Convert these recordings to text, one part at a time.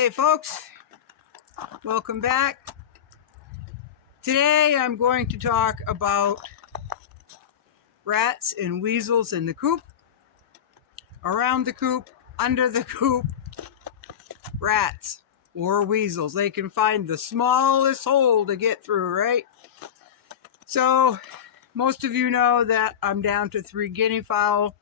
Hey folks, welcome back. Today I'm going to talk about rats and weasels in the coop, around the coop, under the coop. Rats or weasels, they can find the smallest hole to get through, right? So most of you know that I'm down to 3 guinea fowl.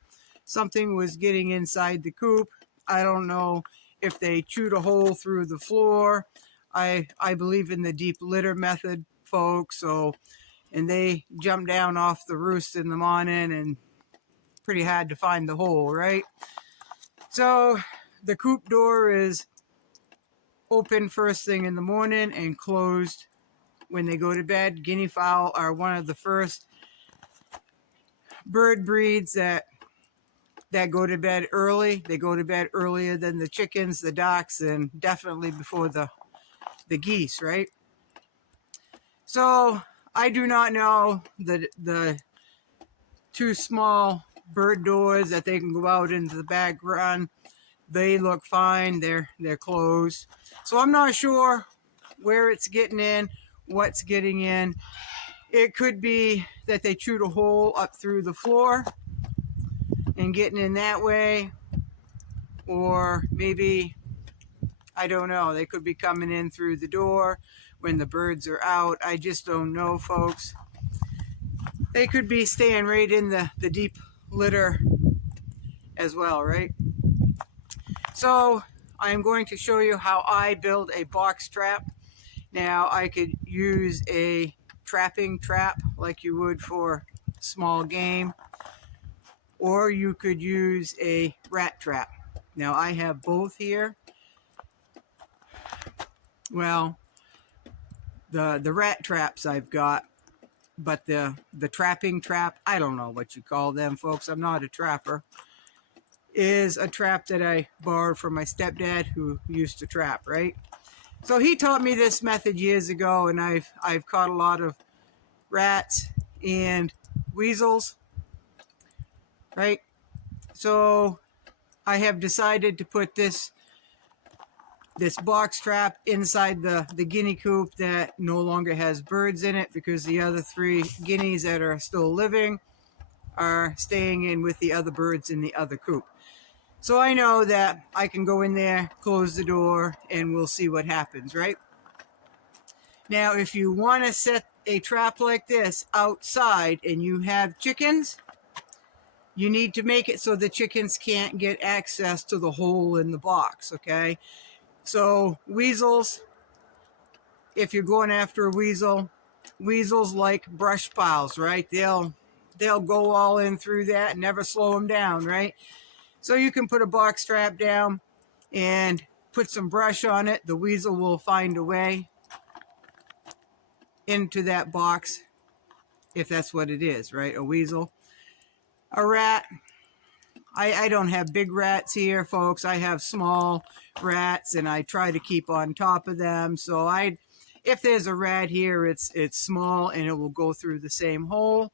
Something was getting inside the coop. I don't know if they chewed a hole through the floor. I believe in the deep litter method, folks. And they jumped down off the roost in the morning, and pretty hard to find the hole, right? So the coop door is open first thing in the morning and closed when they go to bed. Guinea fowl are one of the first bird breeds that go to bed early. They go to bed earlier than the chickens, the ducks, and definitely before the geese, right? So I do not know the 2 small bird doors that they can go out into the back run. They look fine. They're closed. So I'm not sure where it's getting in, what's getting in. It could be that they chewed a hole up through the floor and getting in that way, or maybe, I don't know, they could be coming in through the door when the birds are out. I just don't know, folks. They could be staying right in the deep litter as well, right? So I'm going to show you how I build a box trap. Now I could use a trapping trap like you would for small game, or you could use a rat trap. Now I have both here. Well, the rat traps I've got, but the trapping trap, I don't know what you call them, folks. I'm not a trapper. Is a trap that I borrowed from my stepdad, who used to trap, right? So he taught me this method years ago, and I've caught a lot of rats and weasels, right? So I have decided to put this box trap inside the guinea coop that no longer has birds in it, because the other 3 guineas that are still living are staying in with the other birds in the other coop. So I know that I can go in there, close the door, and we'll see what happens, right? Now, if you want to set a trap like this outside and you have chickens, you need to make it so the chickens can't get access to the hole in the box, okay? So weasels, if you're going after a weasel, weasels like brush piles, right? They'll go all in through that and never slow them down, right? So you can put a box trap down and put some brush on it. The weasel will find a way into that box, if that's what it is, right? A weasel. A rat, I don't have big rats here, folks. I have small rats, and I try to keep on top of them. So if there's a rat here, it's small, and it will go through the same hole.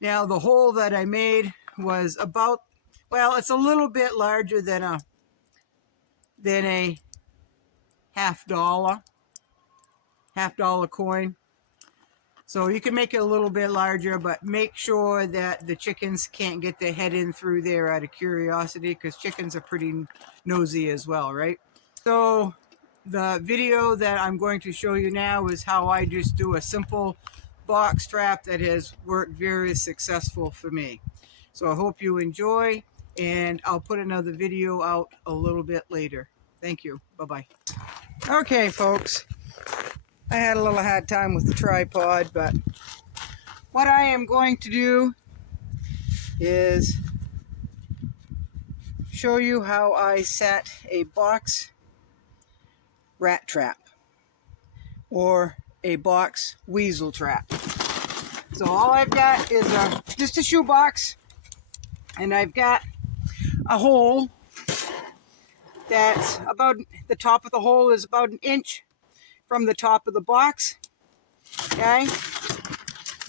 Now, the hole that I made was about, well, it's a little bit larger than a $half coin. So you can make it a little bit larger, but make sure that the chickens can't get their head in through there out of curiosity, because chickens are pretty nosy as well, right? So the video that I'm going to show you now is how I just do a simple box trap that has worked very successful for me. So I hope you enjoy, and I'll put another video out a little bit later. Thank you. Bye-bye. Okay, folks. I had a little hard time with the tripod, but what I am going to do is show you how I set a box rat trap or a box weasel trap. So all I've got is just a shoebox, and I've got a hole that's about, the top of the hole is about 1 inch from the top of the box. Okay,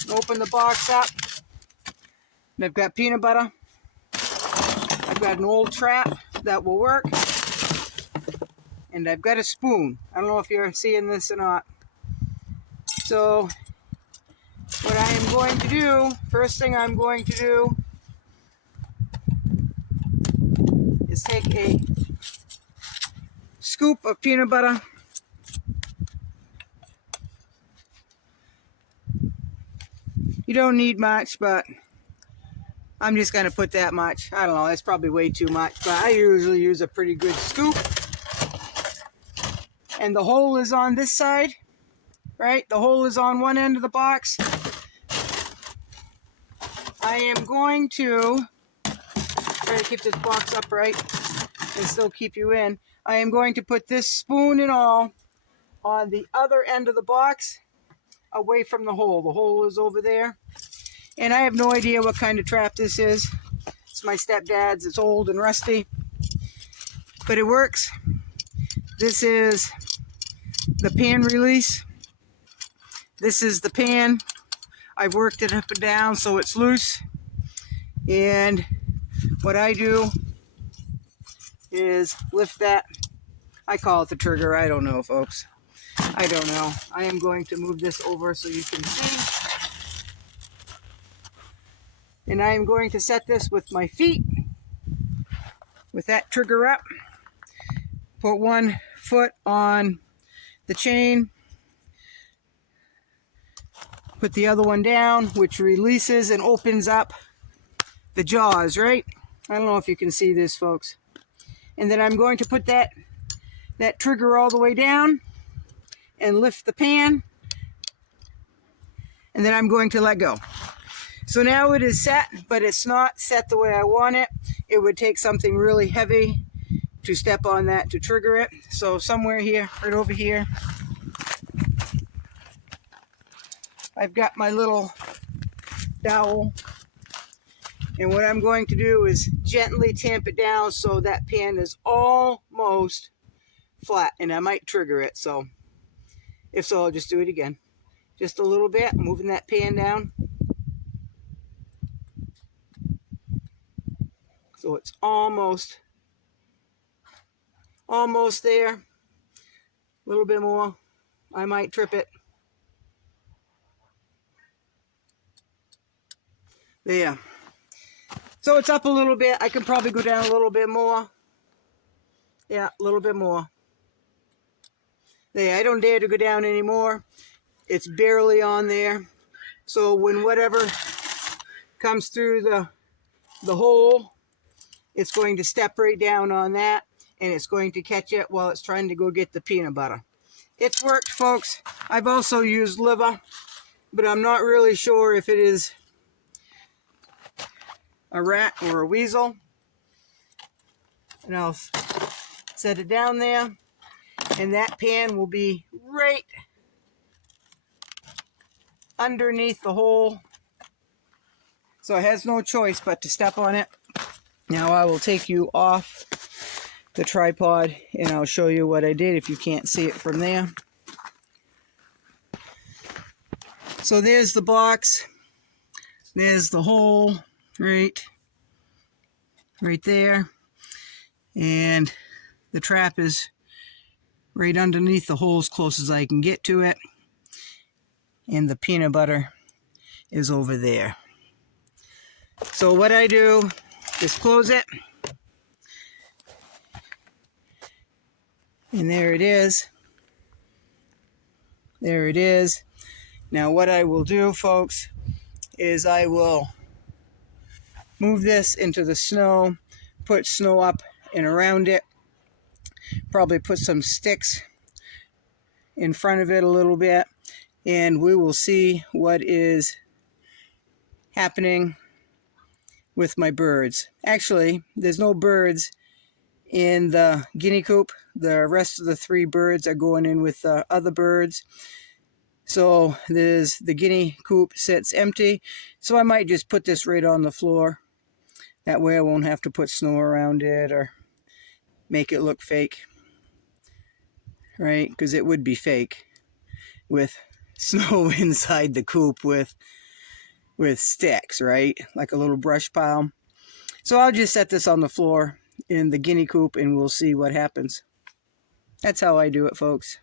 open the box up, and I've got peanut butter. I've got an old trap that will work, And I've got a spoon. I don't know if you're seeing this or not. So what I am going to do, first thing I'm going to do is take a scoop of peanut butter. You don't need much, but I'm just going to put that much. I don't know, that's probably way too much, but I usually use a pretty good scoop. And the hole is on this side, right? The hole is on one end of the box. I am going to try to keep this box upright and still keep you in. I am going to put this spoon and all on the other end of the box, away from the hole. The hole is over there. And I have no idea what kind of trap this is. It's my stepdad's. It's old and rusty, but it works. This is the pan release. This is the pan. I've worked it up and down so it's loose. And what I do is lift that. I call it the trigger. I don't know, folks. I don't know. I am going to move this over so you can see. And I am going to set this with my feet, with that trigger up. Put one foot on the chain. Put the other one down, which releases and opens up the jaws, right? I don't know if you can see this, folks. And then I'm going to put that trigger all the way down and lift the pan. And then I'm going to let go. So now it is set, but it's not set the way I want it. It would take something really heavy to step on that to trigger it. So somewhere here, right over here, I've got my little dowel. And what I'm going to do is gently tamp it down so that pan is almost flat. And I might trigger it, so if so, I'll just do it again. Just a little bit, moving that pan down. So it's almost there. A little bit more. I might trip it. There. So it's up a little bit. I can probably go down a little bit more. Yeah, a little bit more. There, I don't dare to go down anymore. It's barely on there. So when whatever comes through the hole, it's going to step right down on that, and it's going to catch it while it's trying to go get the peanut butter. It's worked, folks. I've also used liver, but I'm not really sure if it is a rat or a weasel. And I'll set it down there, and that pan will be right underneath the hole. So it has no choice but to step on it. Now I will take you off the tripod and I'll show you what I did if you can't see it from there. So there's the box. There's the hole right there. And the trap is right underneath the hole as close as I can get to it. And the peanut butter is over there. So what I do is close it. And there it is. There it is. Now what I will do, folks, is I will move this into the snow, put snow up and around it, probably put some sticks in front of it a little bit, and we will see what is happening with my birds. Actually, there's no birds in the guinea coop. The rest of the 3 birds are going in with other birds. So there's the guinea coop sits empty. So I might just put this right on the floor. That way I won't have to put snow around it or make it look fake. Right? Because it would be fake with snow inside the coop with sticks, right? Like a little brush pile. So I'll just set this on the floor in the guinea coop and we'll see what happens. That's how I do it, folks.